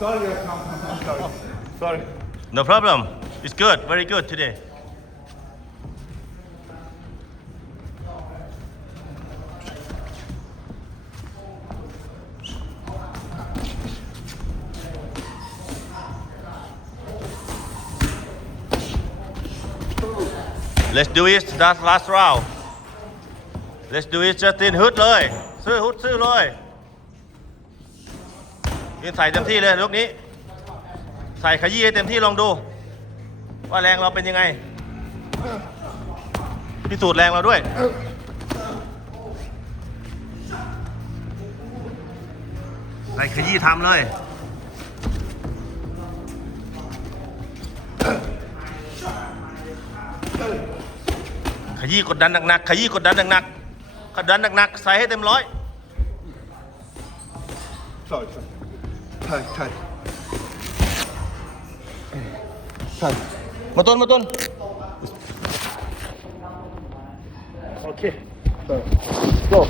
Sorry, I'm sorry. Sorry. No problem. It's good. Very good today. Let's do it. That's last round. Let's do it. Justin ฮึดเลยซื้อฮึดซื้อเลยยืนใส่เต็มที่เลยลูกนี้ใส่ขยี้ให้เต็มที่ลองดูว่าแรงเราเป็นยังไงพิสูจน์แรงเราด้วยใส่ขยี้ทำเลยขยี้กดดันหนักๆขยี้กดดันหนักๆกดดันหนักๆใส่ให้เต็มร้อย Sorry. Tight, tight. Tight. มาต้น Okay. Sorry. Go.